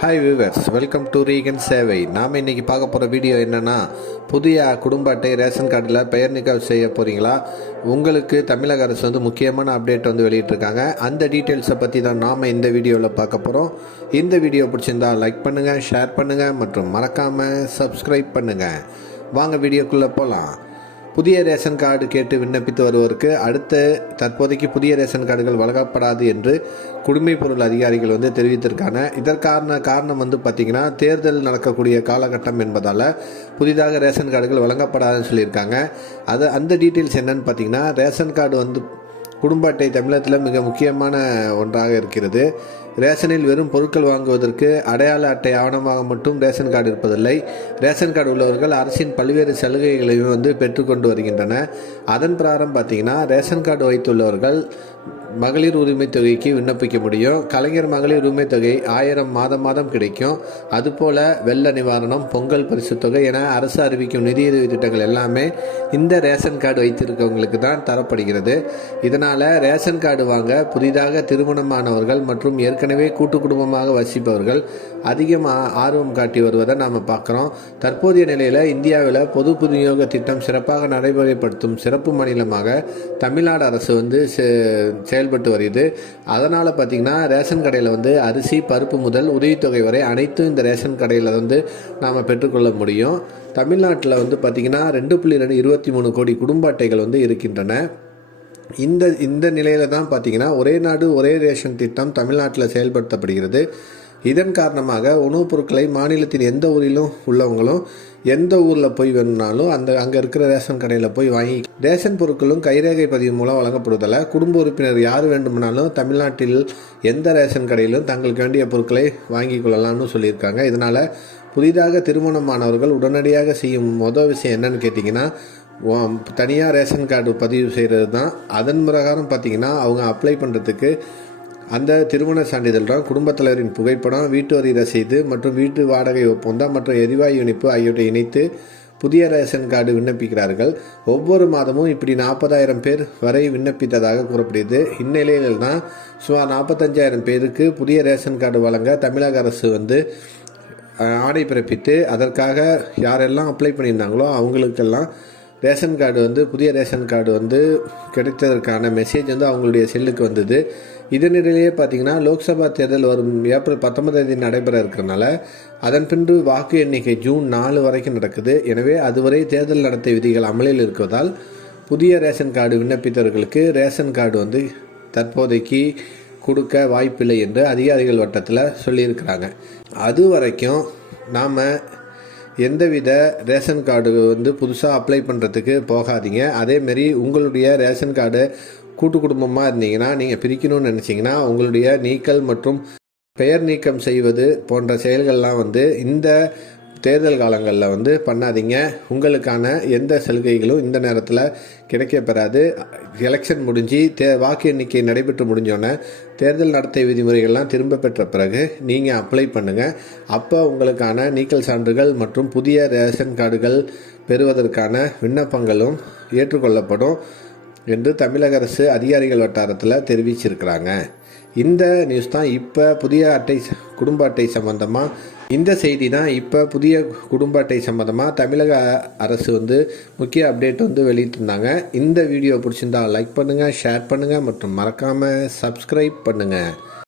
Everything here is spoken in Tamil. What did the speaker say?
ஹாய் வியூவர்ஸ், வெல்கம் டு ரீகன் சேவை. நாம் இன்றைக்கி பார்க்க போகிற வீடியோ என்னென்னா, புதிய குடும்ப அட்டை ரேஷன் கார்டில் பெயர் நீக்கம் செய்ய போகிறீங்களா? உங்களுக்கு தமிழக அரசு முக்கியமான அப்டேட் வெளியிட்டிருக்காங்க. அந்த டீட்டெயில்ஸை பற்றி தான் நாம் இந்த வீடியோவில் பார்க்க போகிறோம். இந்த வீடியோ பிடிச்சிருந்தா லைக் பண்ணுங்கள், ஷேர் பண்ணுங்கள் மற்றும் மறக்காமல் சப்ஸ்கிரைப் பண்ணுங்கள். வாங்க வீடியோக்குள்ளே போகலாம். புதிய ரேஷன் கார்டு கேட்டு விண்ணப்பித்து வருவோருக்கு தற்போதைக்கு புதிய ரேஷன் கார்டுகள் வழங்கப்படாது என்று குடிமைப் பொருள் அதிகாரிகள் தெரிவித்திருக்காங்க. இதற்கான காரணம் பார்த்திங்கன்னா, தேர்தல் நடக்கக்கூடிய காலகட்டம் என்பதால் புதிதாக ரேஷன் கார்டுகள் வழங்கப்படாதுன்னு சொல்லியிருக்காங்க. அந்த டீட்டெயில்ஸ் என்னன்னு பார்த்திங்கன்னா, ரேஷன் கார்டு குடும்ப அட்டை தமிழகத்தில் மிக முக்கியமான ஒன்றாக இருக்கிறது. ரேஷனில் வெறும் பொருட்கள் வாங்குவதற்கு அடையாள அட்டை ஆவணமாக மட்டும் ரேஷன் கார்டு இருப்பதில்லை. ரேஷன் கார்டு உள்ளவர்கள் அரசின் பல்வேறு சலுகைகளையும் பெற்றுக்கொண்டு வருகின்றன. அதன் பிரகாரம் பார்த்திங்கன்னா, ரேஷன் கார்டு வைத்துள்ளவர்கள் மகளிர் உரிமை தொகைக்கு விண்ணப்பிக்க முடியும். கலைஞர் மகளிர் உரிமை தொகை 1000 மாதம் கிடைக்கும். அதுபோல் வெள்ள நிவாரணம், பொங்கல் பரிசு தொகை என அரசு அறிவிக்கும் நிதியுதவி திட்டங்கள் எல்லாமே இந்த ரேஷன் கார்டு வைத்திருக்கவங்களுக்கு தான் தரப்படுகிறது. இதனால் ரேஷன் கார்டு வாங்க புதிதாக திருமணமானவர்கள் மற்றும் ஏற்கனவே கூட்டு குடும்பமாக வசிப்பவர்கள் அதிகமாக ஆர்வம் காட்டி வருவதை நாம் பார்க்குறோம். தற்போதைய நிலையில் இந்தியாவில் பொது விநியோக திட்டம் சிறப்பாக நடைமுறைப்படுத்தும் சிறப்பு மாநிலமாக தமிழ்நாடு அரசு செயல்பட்டு வருகிறது. அதனால் பார்த்திங்கன்னா, ரேஷன் கடையில் அரிசி பருப்பு முதல் உதவித்தொகை வரை அனைத்தும் இந்த ரேஷன் கடையில் நாம் பெற்றுக்கொள்ள முடியும். தமிழ்நாட்டில் பார்த்திங்கன்னா 2.23 கோடி குடும்ப அட்டைகள் இருக்கின்றன. இந்த நிலையில் தான் பார்த்திங்கன்னா, ஒரே நாடு ஒரே ரேஷன் திட்டம் தமிழ்நாட்டில் செயல்படுத்தப்படுகிறது. இதன் காரணமாக உணவுப் பொருட்களை மாநிலத்தின் எந்த ஊரிலும் உள்ளவங்களும் எந்த ஊரில் போய் வேணும்னாலும் அங்கே இருக்கிற ரேஷன் கடையில் போய் வாங்கி ரேஷன் பொருட்களும் கைரேகை பதிவு மூலம் வழங்கப்படுவதால் குடும்ப உறுப்பினர் யார் வேண்டுமானாலும் தமிழ்நாட்டில் எந்த ரேஷன் கடையிலும் தங்களுக்கு வேண்டிய பொருட்களை வாங்கி கொள்ளலாம்னு சொல்லியிருக்காங்க. இதனால் புதிதாக திருமணமானவர்கள் உடனடியாக செய்யும் மொதல் விஷயம் என்னன்னு கேட்டிங்கன்னா, தனியாக ரேஷன் கார்டு பதிவு செய்கிறது தான். அதன் பிரகாரம் பார்த்திங்கன்னா, அவங்க அப்ளை பண்ணுறதுக்கு அந்த திருமண சான்றிதழ் தான், குடும்பத் தலைவரின் புகைப்படம், வீட்டு வரி ரசீது மற்றும் வீட்டு வாடகை ஒப்பந்தம் மற்றும் எரிவாயு இணைப்பு ஆகியவற்றை இணைத்து புதிய ரேஷன் கார்டு விண்ணப்பிக்கிறார்கள். ஒவ்வொரு மாதமும் இப்படி 40,000 பேர் வரை விண்ணப்பித்ததாக கூறப்படுகிறது. இந்நிலையில் தான் சுமார் 45,000 பேருக்கு புதிய ரேஷன் கார்டு வழங்க தமிழக அரசு ஆணை பிறப்பித்து அதற்காக யாரெல்லாம் அப்ளை பண்ணியிருந்தாங்களோ அவங்களுக்கெல்லாம் ரேஷன் கார்டு புதிய ரேஷன் கார்டு கிடைத்ததற்கான மெசேஜ் அவங்களுடைய செல்லுக்கு வந்தது. இதனிடையே பார்த்திங்கன்னா, லோக்சபா தேர்தல் வரும் ஏப்ரல் 19 நடைபெற இருக்கிறனால அதன் பின்பு வாக்கு எண்ணிக்கை ஜூன் 4 வரைக்கும் நடக்குது. எனவே அதுவரை தேர்தல் நடத்தை விதிகள் அமலில் இருக்குவதால் புதிய ரேஷன் கார்டு விண்ணப்பித்தவர்களுக்கு ரேஷன் கார்டு தற்போதைக்கு கொடுக்க வாய்ப்பில்லை என்று அதிகாரிகள் வட்டத்தில் சொல்லியிருக்கிறாங்க. அது வரைக்கும் நாம் எந்தவித ரேஷன் கார்டு புதுசாக அப்ளை பண்ணுறதுக்கு போகாதீங்க. அதேமாரி உங்களுடைய ரேஷன் கார்டு கூட்டு குடும்பமாக இருந்தீங்கன்னா, நீங்கள் பிரிக்கணும்னு நினச்சிங்கன்னா, உங்களுடைய நீக்கல் மற்றும் பெயர் நீக்கம் செய்வது போன்ற செயல்கள்லாம் இந்த தேர்தல் காலங்களில் பண்ணாதீங்க. உங்களுக்கான எந்த சலுகைகளும் இந்த நேரத்தில் கிடைக்கப்பெறாது. எலெக்ஷன் முடிஞ்சு வாக்கு எண்ணிக்கை நடைபெற்று முடிஞ்சோன்னே தேர்தல் நடத்தை விதிமுறைகள்லாம் திரும்ப பெற்ற பிறகு நீங்கள் அப்ளை பண்ணுங்கள். அப்போ உங்களுக்கான நீக்கல் சான்றுகள் மற்றும் புதிய ரேஷன் கார்டுகள் பெறுவதற்கான விண்ணப்பங்களும் ஏற்றுக்கொள்ளப்படும் என்று தமிழக அரசு அதிகாரிகள் வட்டாரத்தில் தெரிவிச்சிருக்கிறாங்க. இந்த நியூஸ் தான் இப்போ புதிய குடும்ப அட்டை சம்பந்தமாக, இந்த செய்தி தான் இப்போ புதிய குடும்ப அட்டை சம்பந்தமாக தமிழக அரசு முக்கிய அப்டேட் வெளியிட்டிருந்தாங்க. இந்த வீடியோ பிடிச்சிருந்தா லைக் பண்ணுங்கள், ஷேர் பண்ணுங்கள் மற்றும் மறக்காமல் சப்ஸ்கிரைப் பண்ணுங்கள்.